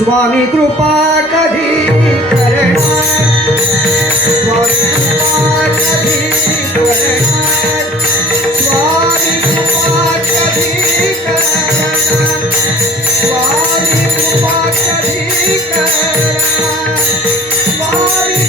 स्वामी कृपा कभी करना स्वामी कृपा कभी करना स्वामी कृपा कभी करना स्वामी कृपा कभी करना स्वामी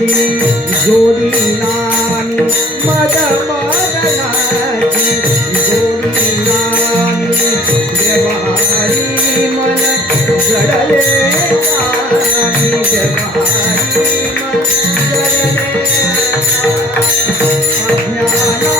जी जोड़ी नानी मद मदनाजी। जोड़ी नानी व्यवहारी मन जड़ले नानी। व्यवहारी मन जड़ले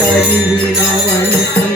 ಪರಿವಿರವಣಿಕೆ